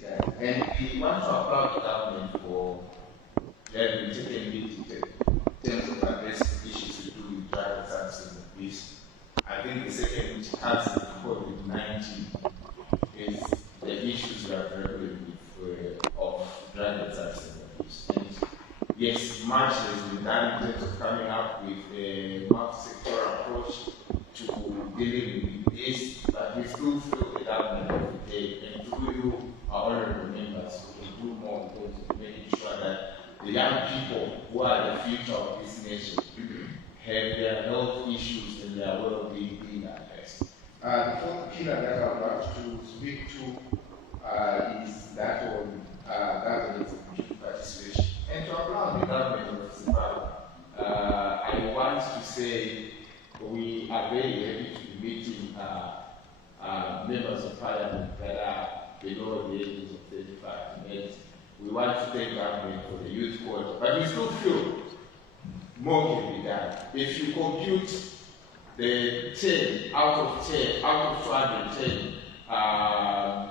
appreciate that. And we want to applaud the government for having taken lead in terms of addressing issues to do with driver services and police. I think the second, which comes with COVID-19, is the issues we are grappling with of driver services and abuse. And yes, much has been done in terms of coming up with a multi-sectoral approach to dealing with this, but we still feel the government of the day, and through you, our honorable members, we can do more in terms of making sure that the young people who are the future of this nation have their health issues and their well-being being addressed. The fourth pillar that I would like to speak to is that on governance and participation. And to applaud the government of Zimbabwe, I want to say we are very happy to be meeting members of parliament that are below the ages of 35. And we want to thank government for the youth quota, but we still feel more can be done. If you compute the 10 out of 210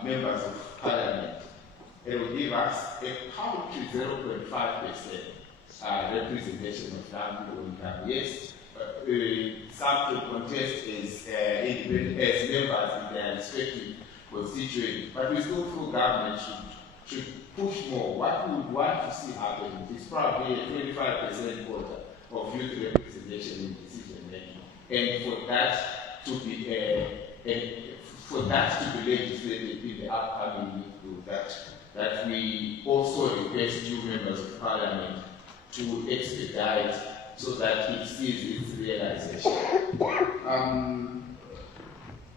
members of parliament, it will give us a paltry 0.5% representation of young people in Ghana. Yes, some can contest as members in their respective constituency, but we still feel government should push more. What we would want to see happen is probably a 25% quota of youth representation in decision making, and for that to be legislated in the upcoming youth bill, that we also request you members of parliament to expedite so that it sees its realization.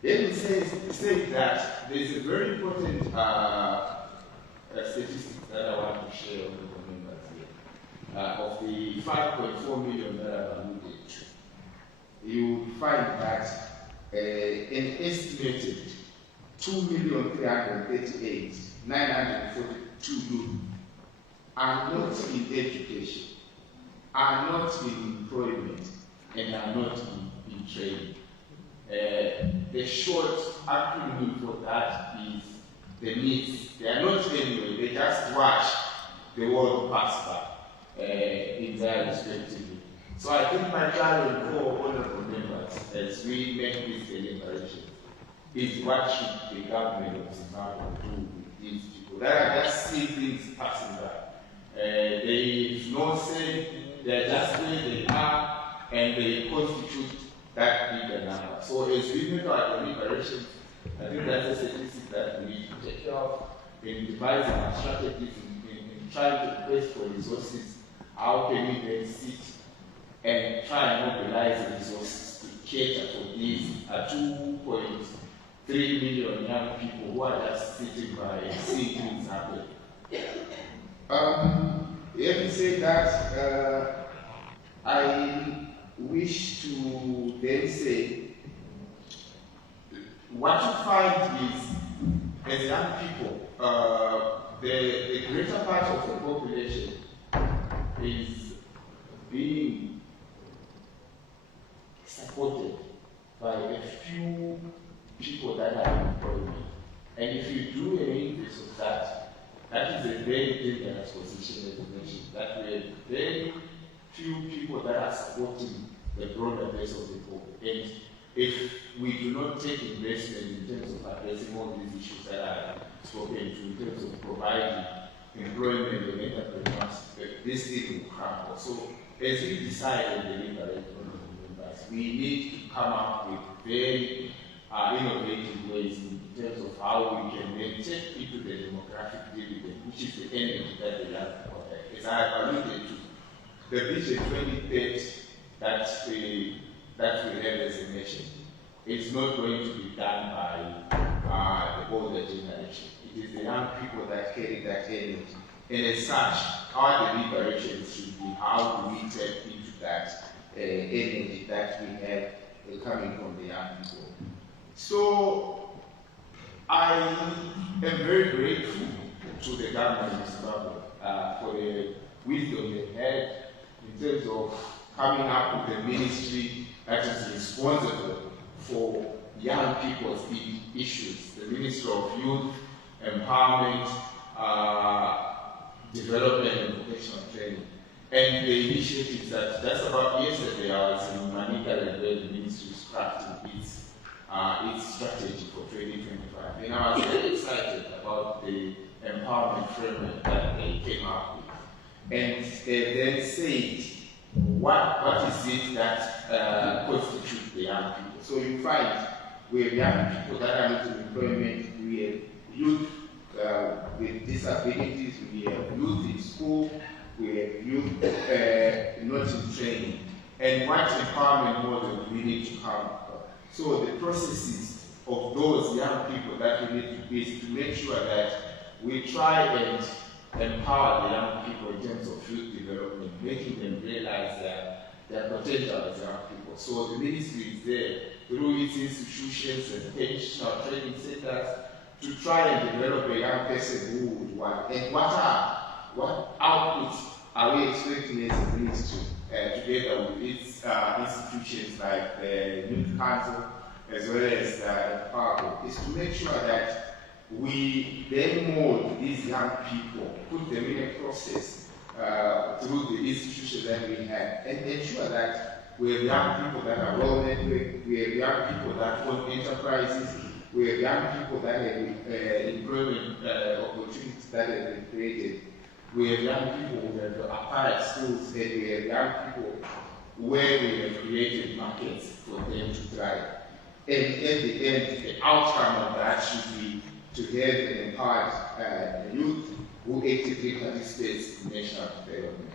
Let me say that there is a very important statistic that I want to share with the members here. Of the 5.4 million that I've alluded to, you will find that an estimated 2,338,942 youth are not in education, are not in employment, and are not in training. The short acronym for that is the needs. They are not anyway, they just watch the world pass by in their respectively. So I think my challenge for honorable members as we make this deliberation is what should the government of Zimbabwe do with these people that are just seeing things passing by. There is no say, they are just where they are, and they constitute that bigger number. So as we make our deliberations, I think that's a statistic that we need to take care of in devising our strategies, in trying to request for resources. How can we then sit and try and mobilize the resources to cater for these 2.3 million young people who are just sitting by and seeing things happen? Let me say that I wish to then say what you find is, as young people, the greater part of the population is being supported by a few people that are in employment. And if you do an index of that, that is a very dangerous position, as I mentioned. That we have very few people that are supporting the broader base of the people. And if we do not take investment in terms of addressing all these issues that are spoken to, in terms of providing employment and entrepreneurs, this thing will crumble. So as we decide and deliberate on the members, we need to come up with very innovative ways in terms of how we can then take into the demographic dividend, which is the energy that they have to protect. As I have alluded to, the Vision 2030 that we have as a nation, it's not going to be done by the older generation. It is the young people that carry that energy. And as such, our deliberations should be how do we tap into that energy that we have coming from the young people. So I am very grateful to the government of Zimbabwe for the wisdom they had in terms of coming up with a ministry that is responsible for young people's issues, the Ministry of Youth empowerment, development, and vocational training. And the initiatives that just about yesterday I was in Manila where the ministry is crafting its strategy for 2025. And I was very excited about the empowerment framework that they came up with. And then said, what is it that constitutes the young people? So you find we have young people that are not in employment, we have youth with disabilities, we have youth in school, we have youth not in training. And what empowerment model we need to come up? So the processes of those young people that we need to be is to make sure that we try and empower the young people in terms of youth development, making them realize their potential as young people. So the ministry is there through its institutions and educational training centers to try and develop a young person who would want. And what outputs are we expecting as a ministry together with its institutions like the Youth Council as well as the Empowerment is to make sure that we then mold these young people, put them in a process through the institutions that we have, and ensure that we have young people that are well networked, we have young people that own enterprises, we have young people that have employment opportunities that have been created, we have young people who have applied schools, and we have young people where we have created markets for them to thrive. And at the end, the outcome of that should be to have an empowered youth who actively participates in national development.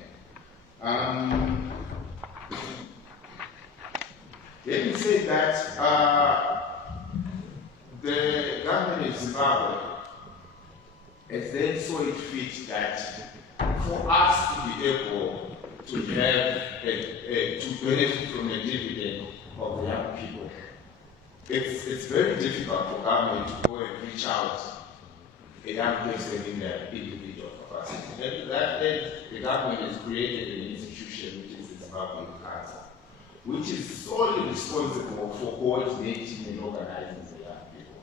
Let me say that the government of Zimbabwe has then saw it fit that for us to be able to have to benefit from the dividend of the young people, it's very difficult for government to go and reach out a young person in their individual capacity. And to that end, the government has created an institution which is the Zimbabwe Council, which is solely responsible for coordinating and organizing the young people.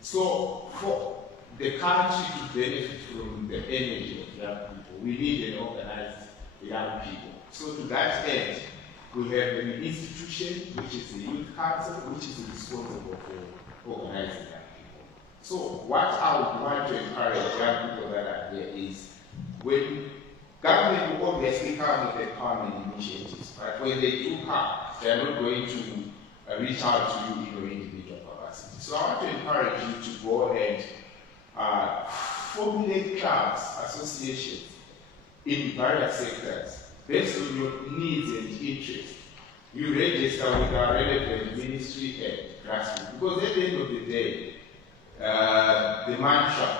So for the country to benefit from the energy of young people, we need an organized young people. So to that end, we have an institution, which is the Youth Council, which is responsible for organizing young people. So what I would want to encourage young people that are there is, when government will obviously come with empowerment initiatives, but when they do come, they are not going to reach out to you in your individual capacity. So I want to encourage you to go and formulate clubs, associations in various sectors based on your needs and interests. You register with our relevant ministry and grassroots. Because at the end of the day, the mantra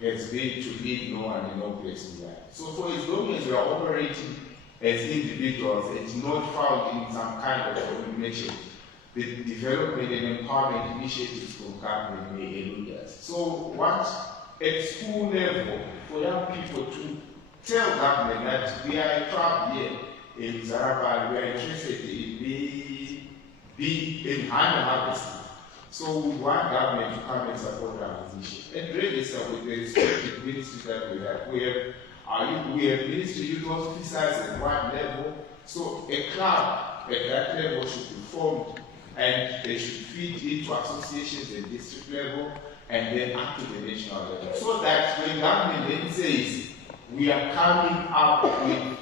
has been to leave no one in no place behind. So for as long as we are operating as individuals and not found in some kind of coordination, the development and empowerment initiatives from government may elude us. So what at school level for young people to tell government that we are a club here in Zarabal, we are interested in in hand harvesting. So we want government to come and support our initiative. And register with the respective ministries that we have. We have ministry youth officers at one level. So a club at that level should be formed, and they should feed into associations at district level and then up to the national level. So that when government then says we are coming up with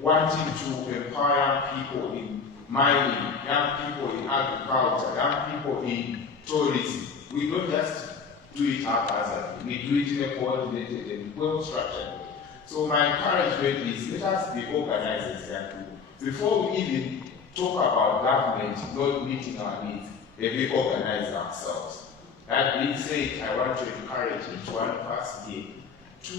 wanting to empower young people in mining, young people in agriculture, young people in tourism, we don't just do it haphazardly. We do it in a coordinated and well-structured way. So my encouragement is, let us be organized as young people. Before we even talk about government not meeting our needs, and we organize ourselves. That being said, I want to encourage each one of us here to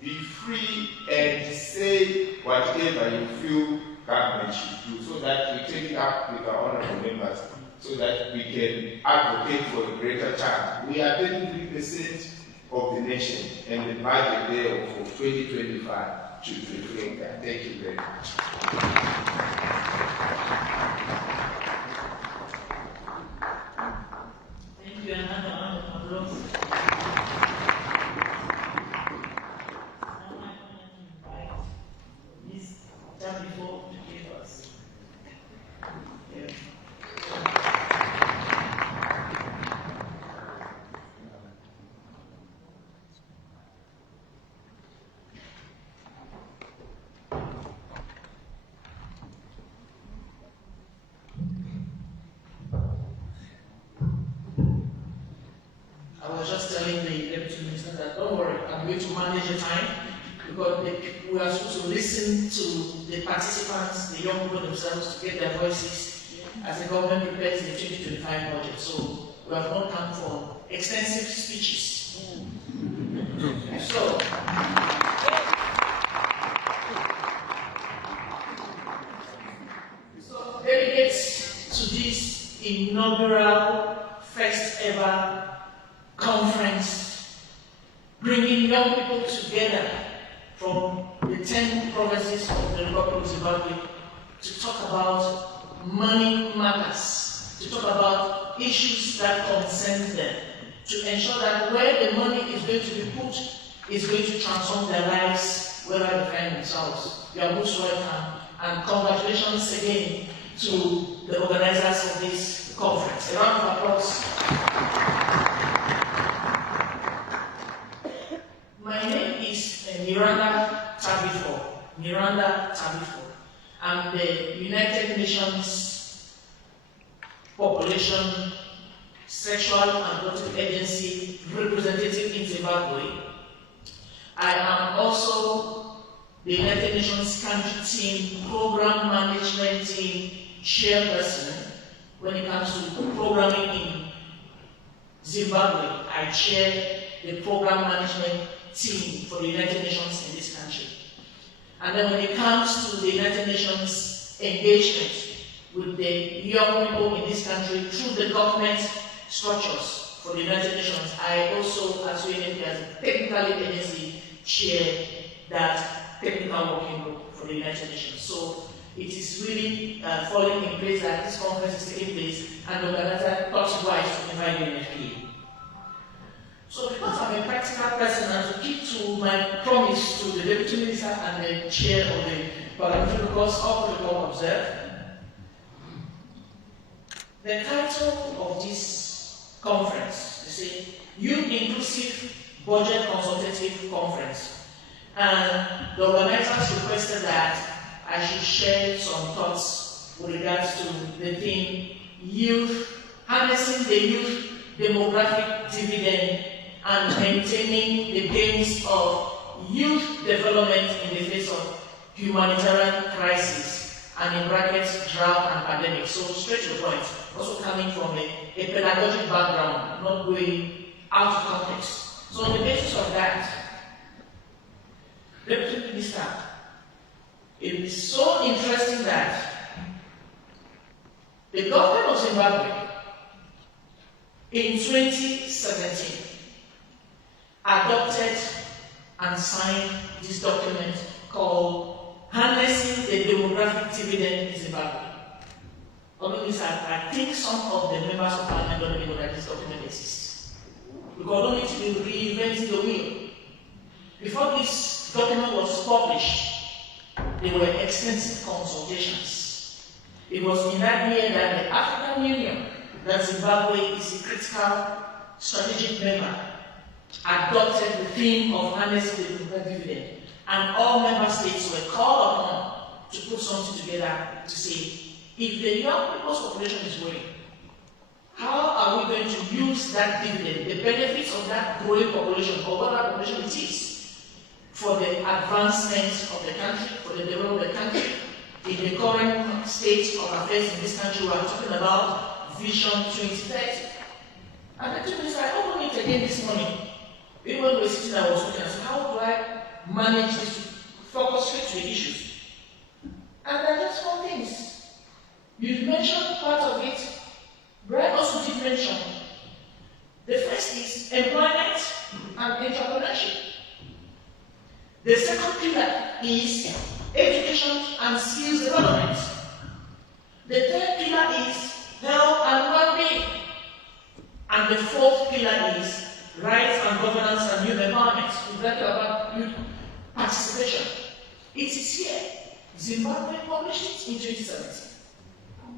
be free and say whatever you feel government should do, so that we take it up with our honorable members, so that we can advocate for a greater chance. We are 33% of the nation, and the budget there for 2025 should reflect that. Thank you very much. Thank you. Another round of applause. just telling the Deputy Minister that, don't worry, I'm going to manage the time, because we are supposed to listen to the participants, the young people themselves, to get their voices as the government prepares the 2025 budget. So we have not come for extensive speeches. So delegates to this inaugural first ever conference, bringing young people together from the 10 provinces of the Republic of Zimbabwe to talk about money matters, to talk about issues that concern them, to ensure that where the money is going to be put is going to transform their lives wherever they find themselves. You are most welcome, and congratulations again to the organizers of this conference. A round of applause. My name is Miranda Tabifo. I'm the United Nations Population Sexual and Reproductive Agency representative in Zimbabwe. I am also the United Nations Country Team Program Management Team Chairperson. When it comes to programming in Zimbabwe, I chair the Program Management Team for the United Nations in this country. And then when it comes to the United Nations engagement with the young people in this country through the government structures for the United Nations, I also, as UNFP, as a technical agency, chair that technical working group for the United Nations. So it is really falling in place that this conference is taking place, and the organizer thought twice to invite UNFP. So because I'm a practical person, and to keep to my promise to the Deputy Minister and the Chair of the Parliamentary Course of Protocol Observe, the title of this conference is Youth Inclusive Budget Consultative Conference. And the organizers requested that I should share some thoughts with regards to the theme harnessing the youth demographic dividend and maintaining the gains of youth development in the face of humanitarian crisis, and in brackets, drought and pandemic. So straight to the point, also coming from a pedagogic background, not going out of context. So on the basis of that, Deputy Minister, it is so interesting that the government of Zimbabwe in 2017 adopted and signed this document called Harnessing the Demographic Dividend in Zimbabwe. Although I think some of the members of Parliament don't even know that this document exists. Because don't need to be reinventing the wheel. Before this document was published, there were extensive consultations. It was in that year that the African Union, that Zimbabwe is a critical strategic member, adopted the theme of harnessing the demographic dividend, and all member states were called upon to put something together to say, if the young people's population is growing, how are we going to use that dividend, the benefits of that growing population, or whatever population it is, for the advancement of the country, for the development of the country? In the current state of affairs in this country, we are talking about Vision 2030. And the Minister, I opened it again this morning. Even when we were sitting, I was looking and said, how do I manage this to focus straight to the issues? And there are just four things. You mentioned part of it, Brian also did mention. The first is employment and entrepreneurship. The second pillar is education and skills development. The third pillar is health and well-being. And the fourth pillar is rights and governance and youth empowerment. We talked about youth participation. It is here. Zimbabwe published it in 2017.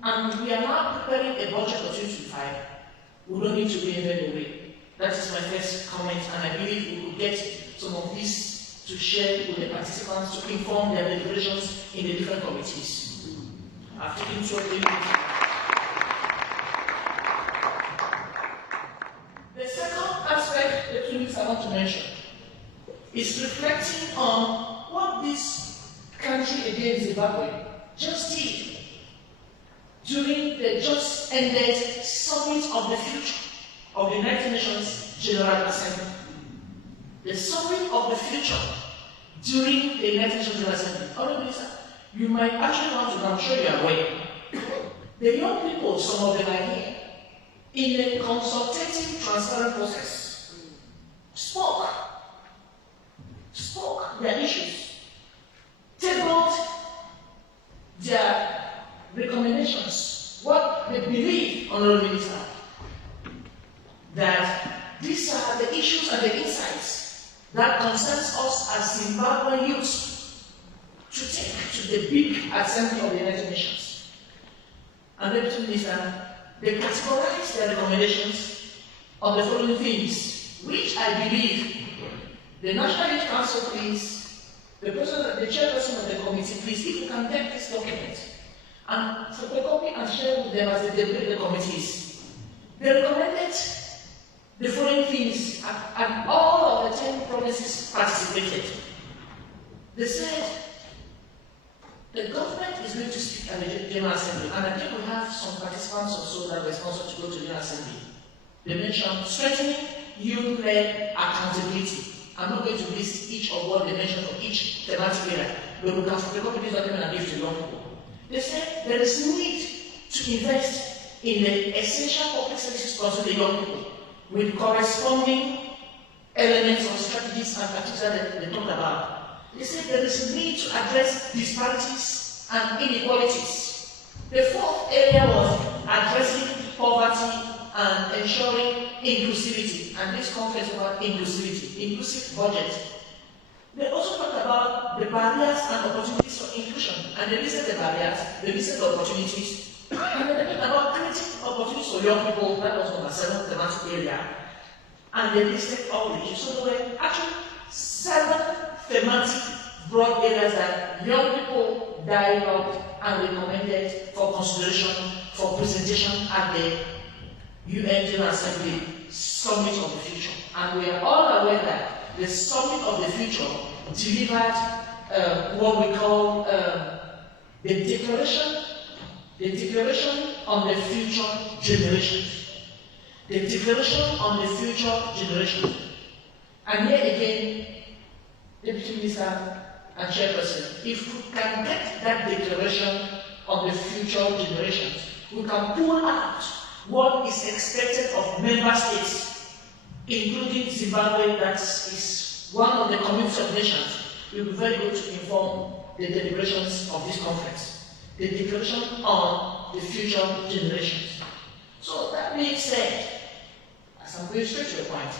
And we are now preparing a budget for 2025. We don't need to reinvent the wheel. That is my first comment, and I believe we will get some of this to share with the participants to inform their deliberations in the different committees. I've taken 12 minutes. The second aspect is reflecting on what this country against Zimbabwe just did during the just ended Summit of the Future of the United Nations General Assembly. The Summit of the Future during the United Nations General Assembly. Honorable Sir, you might actually want to, I'm sure you are aware, the young people, some of them are here, in a consultative, transparent process, spoke their issues, tabled their recommendations, what they believe, Honorable Minister, that these are the issues and the insights that concerns us as Zimbabwean youth to take to the big assembly of the United Nations. And Deputy Minister, they categorize their recommendations on the following things, which I believe the National Youth Council, please, the chairperson of the committee, please, if you can take this document and photocopy and share with them as they deliberate the committees. They recommended the following things, and all of the 10 provinces participated. They said the government is going to speak at the General Assembly, and I think we have some participants or so that were sponsored to go to the General Assembly. They mentioned strengthening youth-led accountability. I'm not going to list each of what they mentioned for each thematic area, but we can photocopy this document and give to young people. They said there is need to invest in the essential public services to the young people with corresponding elements or strategies and tactics that they talked about. They said there is a need to address disparities and inequalities. The fourth area was addressing poverty and ensuring inclusivity, and this conference about inclusivity, inclusive budget. They also talked about the barriers and opportunities for inclusion, and they listed the barriers, they listed the opportunities, and they talked about creating opportunities for young people. That was number 7 thematic area, and they listed all the issues. So there were actually 7 thematic broad areas that young people dialogued and recommended for consideration, for presentation at the UN General Assembly Summit of the Future. And we are all aware that the Summit of the Future delivered what we call the Declaration on the Future Generations. The Declaration on the Future Generations. And here again, Deputy Minister and Chairperson, if we can get that Declaration on the Future Generations, we can pull out what is expected of member states, including Zimbabwe, that is one of the community of nations. It will be very good to inform the deliberations of this conference. The Declaration on the Future Generations. So that being said, as I'm going straight to the point,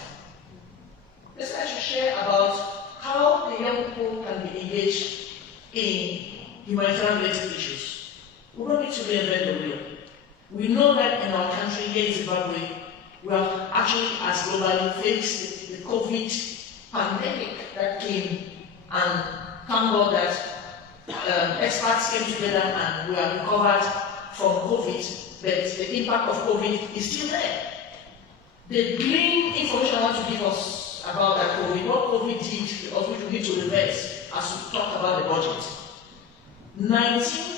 let's actually share about how the young people can be engaged in humanitarian related issues. We don't need to reinvent the wheel. We know that in our country, here in Zimbabwe, we have actually, as globally, faced the COVID pandemic that came, and thank God that experts came together and we are recovered from COVID, but the impact of COVID is still there. The green information I want to give us about that COVID, what COVID did, because we need to reverse as we talk about the budget. 9%,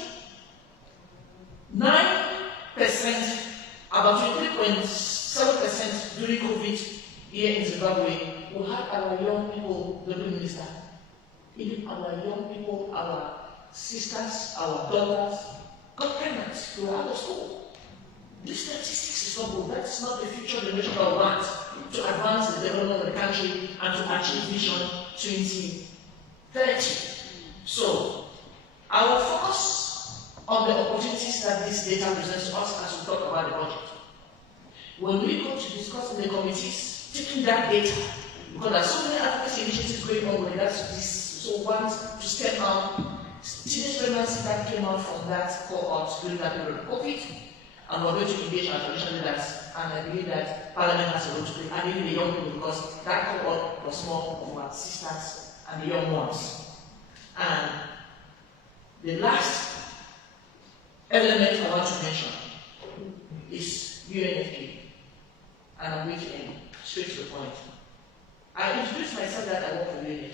about 23.7% during COVID here in Zimbabwe, we had our young people, the Minister, even our young people, our sisters, our daughters, got pregnant, they were out of school. This statistics is not good. That's not the future generation that we want to advance the development of the country and to achieve Vision 2030. So, I will focus on the opportunities that this data presents to us as we talk about the budget. When we go to discuss in the committees, taking that data, because there are so many advocacy initiatives going on with regards to this, so one to step out, teenage pregnancy that came out from that cohort during that period of COVID, and we're going to engage our traditional leaders, and I believe that Parliament has a role to play, and even the young people, because that cohort was more of our sisters and the young ones. And the last element I want to mention is UNFP, and I'm going to end straight to the point. I introduced myself that I work for UNFP.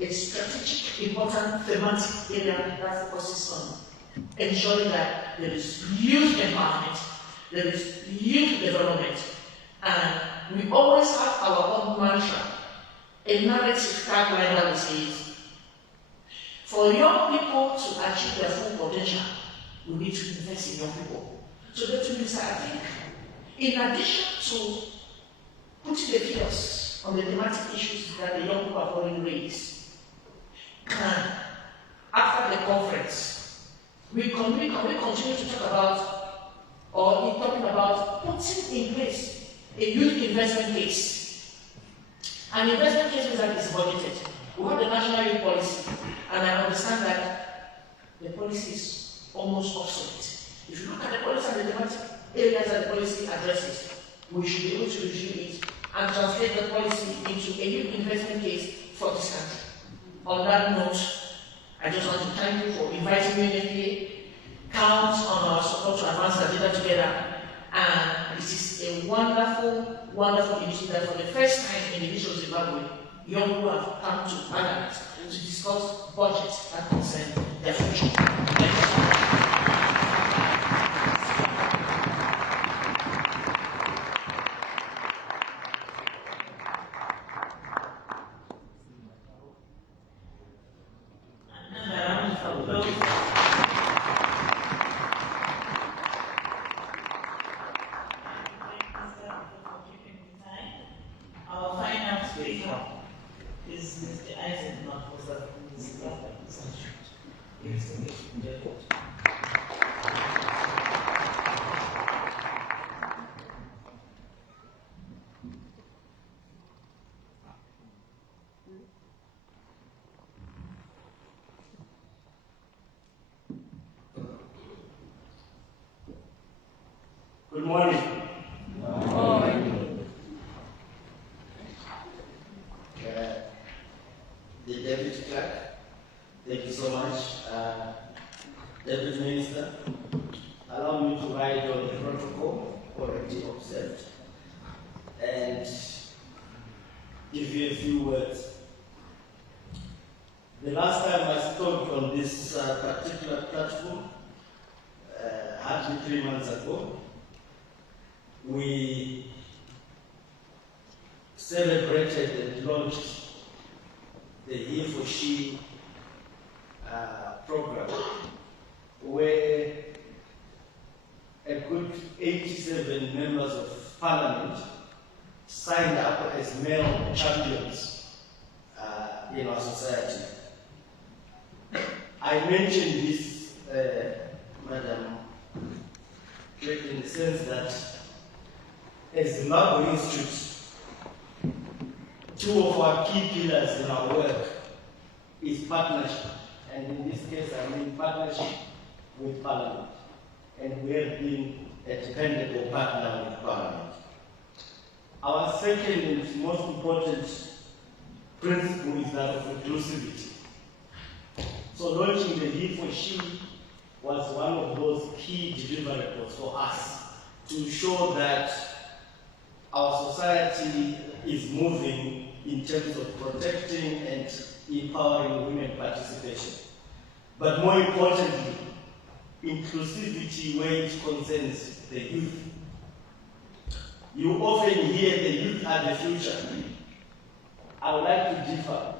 a strategic, important thematic area that focuses on ensuring that there is youth empowerment, there is youth development, and we always have our own mantra, a narrative tagline that says, for young people to achieve their full potential, we need to invest in young people. So that means I think, in addition to putting the focus on the thematic issues that the young people have already raised, after the conference, we continue to talk about, or in talking about putting in place a youth investment case. An investment case that is budgeted. We have the national youth policy, and I understand that the policy is almost obsolete. If you look at the policy and the thematic areas that the policy addresses, we should be able to review it and translate the policy into a youth investment case for this country. On that note, I just want to thank you for inviting me here. Count on our support to advance the agenda together. And it is a wonderful, wonderful initiative that for the first time in the history of Zimbabwe, young people have come to Parliament to discuss budgets that concern their future. Thank you. Good morning. Good morning. The Deputy Clerk, thank you so much. Deputy Minister, allow me to write on the protocol already observed and give you a few words. The last time I spoke on this particular platform, hardly 3 months ago, we celebrated and launched the He for She program, where a good 87 members of parliament signed up as male champions in our society. I mentioned this, Madam Clerk, in the sense that as Zimbabwe Institute, 2 of our key pillars in our work is partnership, and in this case I mean partnership with Parliament, and we have been a dependable partner with Parliament. Our second and most important principle is that of inclusivity. So launching the He for She was one of those key deliverables for us to show that our society is moving in terms of protecting and empowering women participation. But more importantly, inclusivity where it concerns the youth. You often hear the youth are the future. I would like to differ.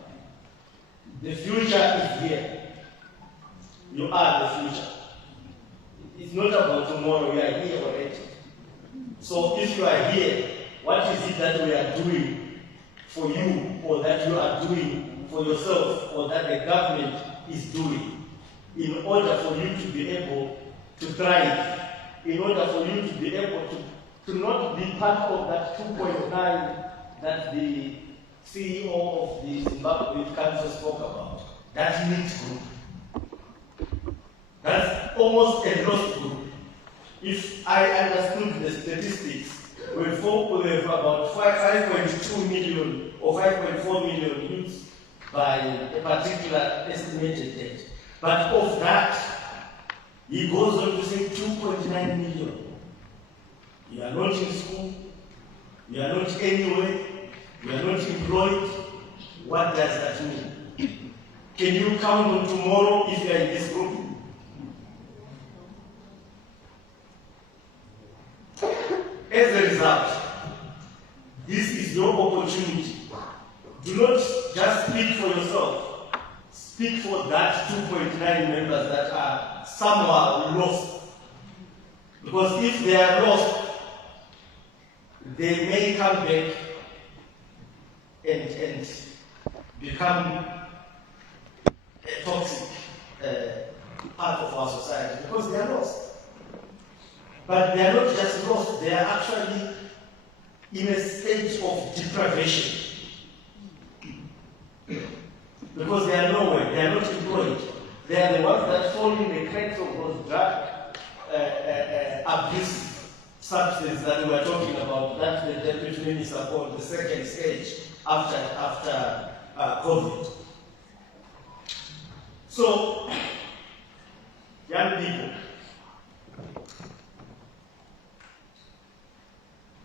The future is here. You are the future. It's not about tomorrow, we are here already. So if you are here, what is it that we are doing for you, or that you are doing for yourself, or that the government is doing, in order for you to be able to thrive, in order for you to be able to not be part of that 2.9 that the CEO of the Zimbabwe Council spoke about, that elite group. That's almost a lost group. If I understood the statistics, we have about 5.2 million or 5.4 million youths by a particular estimated date. But of that, he goes on to say 2.9 million. You are not in school, you are not anywhere, you are not employed. What does that mean? Can you count on tomorrow if you are in this group? As a result, this is your opportunity. Do not just speak for yourself. Speak for that 2.9 members that are somehow lost. Because if they are lost, they may come back and become a toxic part of our society because they are lost. But they are not just lost, they are actually in a state of deprivation. Because they are nowhere, they are not employed. They are the ones that fall in the cracks of those drug abuse substances that we were talking about, that the Deputy Minister called the second stage after COVID. So, young people,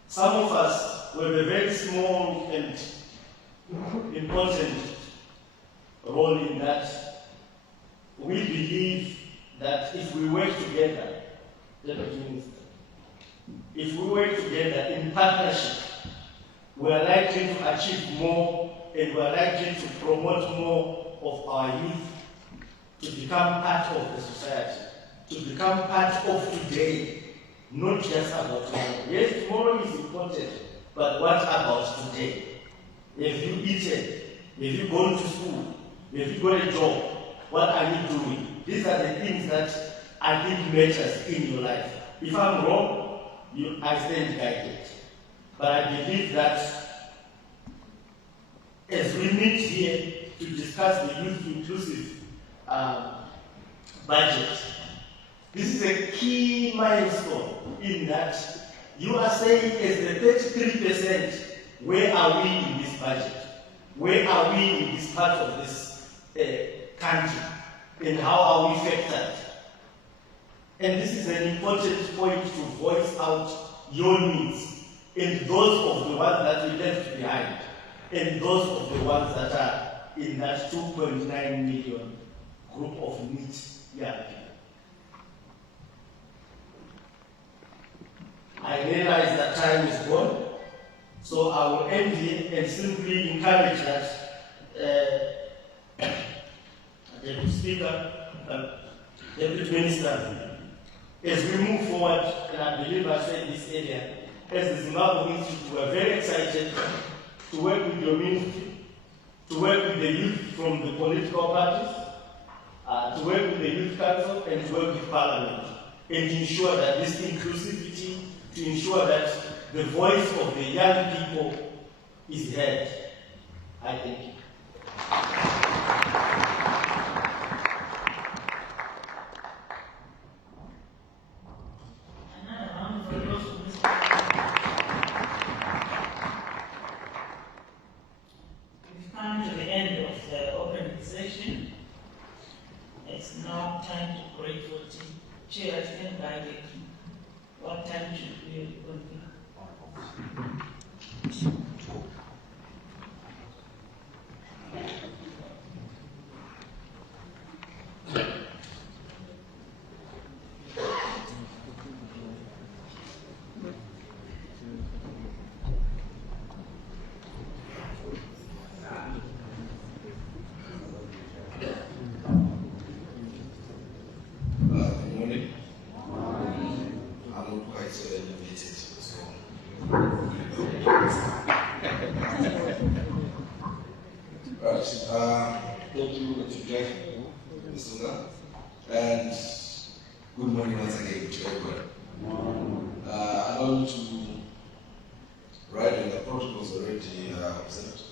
some of us will have a very small and important role in that. We believe that if we work together, Deputy Minister, if we work together in partnership, we are likely to achieve more and we are likely to promote more of our youth to become part of the society, to become part of today, not just about tomorrow. Yes, tomorrow is important, but what about today? Have you eaten? Have you gone to school? Have you got a job? What are you doing? These are the things that I think matters in your life. If I'm wrong, I stand guided. But I believe that as we meet here to discuss the youth inclusive budget, this is a key milestone in that you are saying as the 33%, where are we in this budget? Where are we in this part of this country? And how are we factored? And this is an important point to voice out your needs and those of the ones that we left behind and those of the ones that are in that 2.9 million group of needs young people. I realize that time is gone, so I will end here and simply encourage that the Speaker, Deputy Minister, as we move forward, and I believe I said this earlier, as the Zimbabwe Institute, we are very excited to work with your ministry, to work with the youth from the political parties, to work with the Youth Council, and to work with Parliament, and ensure that this inclusivity, to ensure that the voice of the young people is heard. I thank you. We've come to the end of the open session. It's now time to break for tea. Chair has been guided. What time should we convene? Good morning. I'm not quite so elevated, so. Right. Thank you, Mr. Mr. And good morning once again to everyone. Allow me to write in the protocols already observed.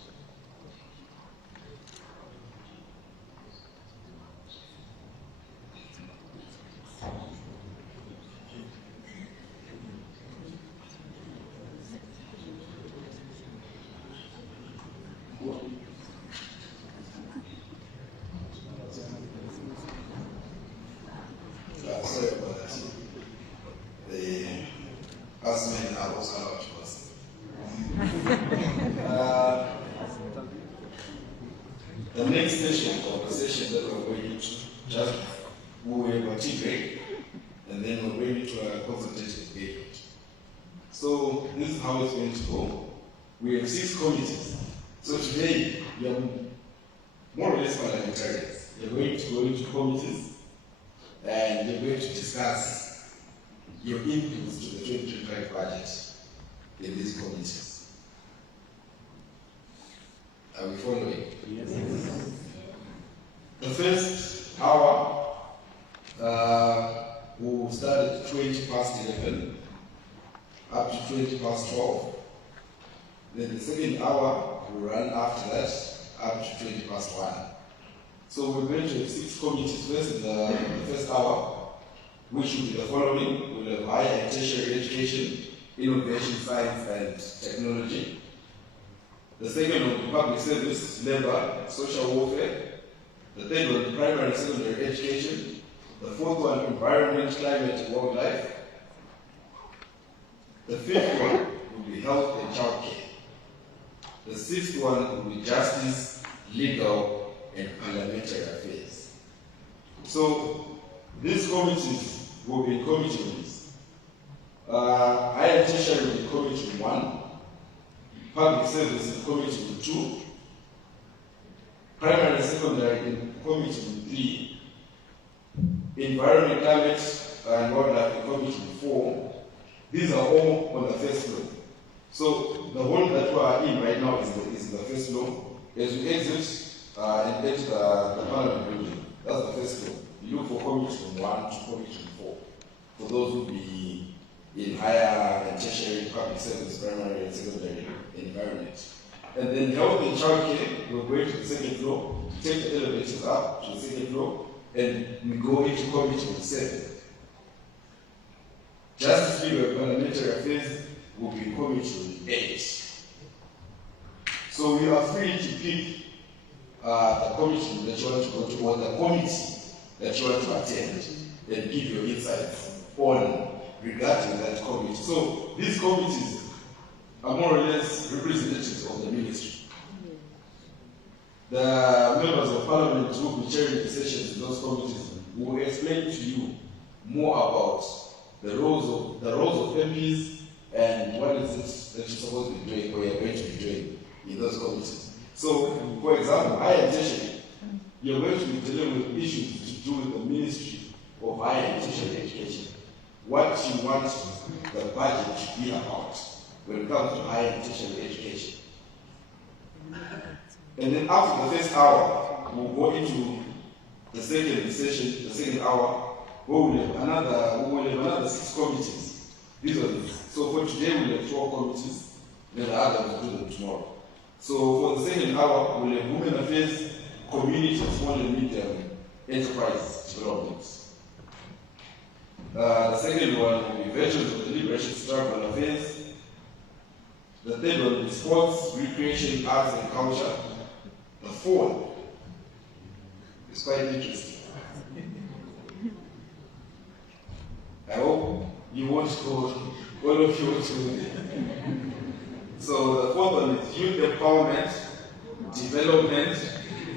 Sorry about that. The husband are also allowed to us. The next session, or the session that we're going into, just we have a tea break, and then we're going into a consultation engagement. So this is how it's going to go. We have 6 committees. So today, we are more or less parliamentarians. You're going to go into committees, and you're going to discuss your inputs to the 2025 budget in these committees. Are we following? Yes. The first hour will start at 20 past 11 up to 20 past 12. Then the second hour will run after that up to 20 past 1. So we're going to have 6 committees first in the first hour, which will be the following. We'll have higher and tertiary education, innovation, science and technology. The second will be public service, labor, social welfare. The third one, primary and secondary education. The fourth one, environment, climate, and wildlife. The fifth one will be health and childcare. The sixth one will be justice, legal, and parliamentary affairs. So these committees will be in committees. Higher and tertiary will be committee 1. Public service in committee 2. Primary and secondary in committee 3. Environment, climate, and wildlife in committee 4. These are all on the first floor. So the one that we are in right now is the first floor. As we exit and enter the parliament building, that's the first floor. You look for committee 1 to committee 4. For those who will be in higher and tertiary, public service, primary and secondary environment. And then health and childcare, we're going to the second floor, take the elevators up to the second floor, and we go into committee 7. Justice, legal, and parliamentary affairs will be committee 8. So you are free to pick the committee that you want to go to, or the committee that you want to attend, and give your insights on regarding that committee. So these committees are more or less representatives of the ministry. The members of parliament who will be chairing the sessions in those committees will explain to you more about the roles of MPs and what is it that you're supposed to be doing or you're going to be doing in those committees. So, for example, higher and tertiary, you're going to be dealing with issues to do with the Ministry of Higher and Tertiary Education. What you want the budget to be about when it comes to higher and tertiary education. And then after the first hour, we'll go into the second session, the second hour, where we'll have another 6 committees. These are these. So for today, we'll have 12 committees, then the others will do them tomorrow. So for the second hour, we'll have women affairs, community, small and medium enterprise development. The second one will be veterans of the liberation struggle and affairs. The third one will be sports, recreation, arts and culture. The fourth is quite interesting. I hope you won't go, all of you won't go there. So the fourth one is youth empowerment, development,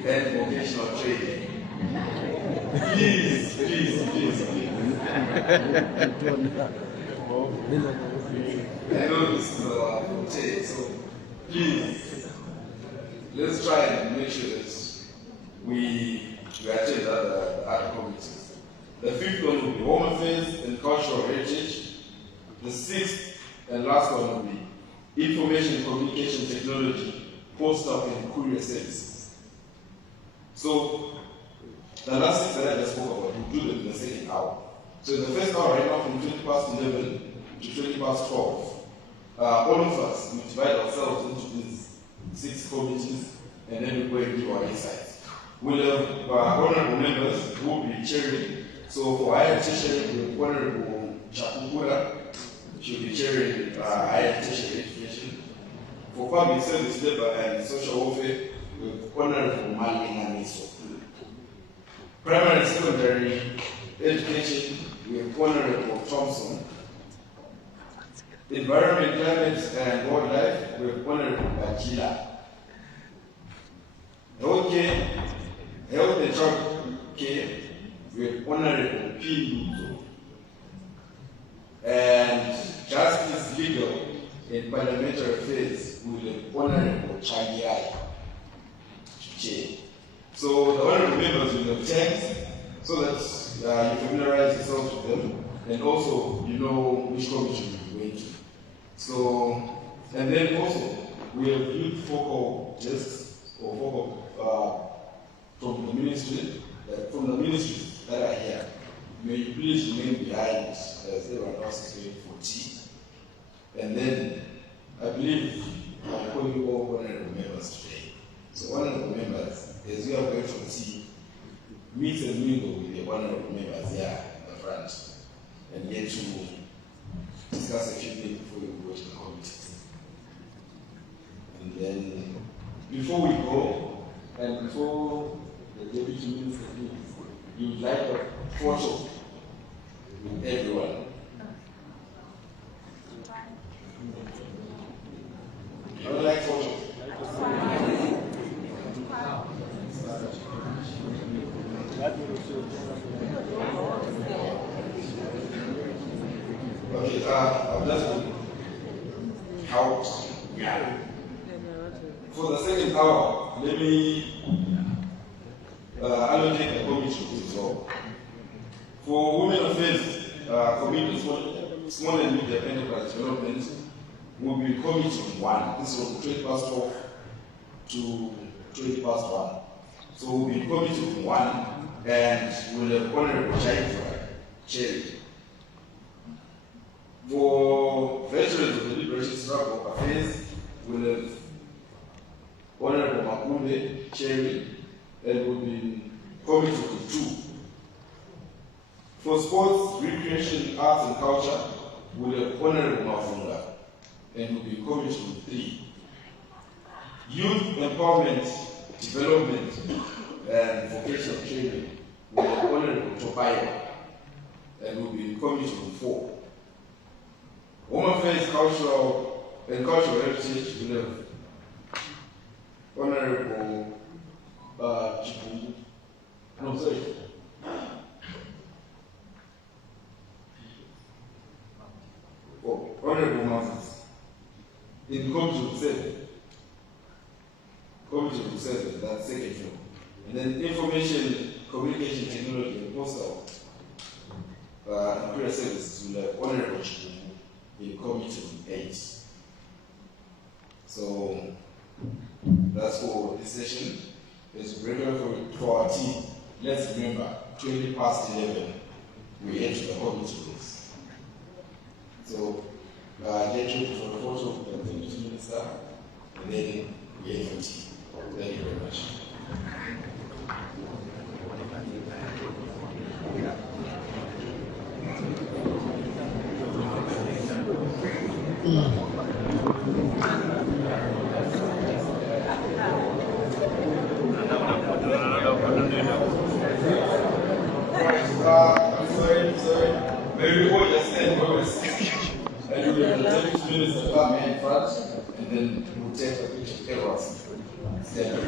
and vocational training. Please. I know this is our forte, so please, let's try and make sure that we attend other committees. The fifth one will be home affairs and cultural heritage. The sixth and last one will be information and communication technology, post-op and courier services. So the last 6 that I just spoke about, we'll do them in the second hour. So in the first hour, right now, from 20 past 11 to 20 past 12, all of us, we divide ourselves into these 6 committees, and then we go and give our insights. We'll have honorable members who will be chairing. So for higher tertiary, we have Honorable Chakukura, she'll be chairing higher tertiary education. For public service, labor, and social welfare, we have Honorable Malinganiso. Primary and secondary education, we have Honorable Thompson. Environment, climate, and wildlife, we have Honorable Bachila. Health and child care with Honorable P. Luzo. And Justice, Legal and Parliamentary Affairs with Honorable Changiai. So the honorable members will have text so that you familiarize yourself with them, and also you know which commission you're going to. So, and then also we have youth focal desks or focal from the ministry, from the ministries that are here. May you please remain behind as everyone else is waiting for tea. And then I believe I'm calling you all honorable members today. So honorable members, as we are going for tea, meet and mingle with the honorable members here at the front and get to discuss a few things before you go to the committees. And then, before we go, and before the deputy minister leaves, you'd like a photo with everyone. I don't like photos. Okay, I'll just out. Yeah. For the second hour, let me allocate the committee as well. For Women Affairs Committee, Small and Medium Enterprise Development, will be committee 1. This was 12 to 1. So we'll be committee 1, and we'll have Honorable Chair. For Veterans of the Liberation Struggle Affairs, we'll have Honorable Makumbe chairing, and will be committee 2. For Sports, Recreation, Arts and Culture, we'll have Honorable Mafunga, and will be committee 3. Youth Empowerment, Development, and Vocational Training, we'll have Honorable Tobayo, and will be committee 4. Home Affairs, Cultural Heritage, we'll have Honorable Chipungu. No, sorry. Oh, Honorable Moses. In Committee 7, that's second floor. And then Information, Communication Technology, and Postal Career Services will have Honorable Chipungu in Committee 8. So that's for this session. It's regular for our team. Let's remember, 20 past 11, we enter the committee rooms. So get ready for the photo of the deputy minister, and then we enter the tea. Thank you very much. Sorry. Maybe we all just stand where we're sitting. And you will take 2 minutes to come in front, and then we'll take a picture of everyone. Stand.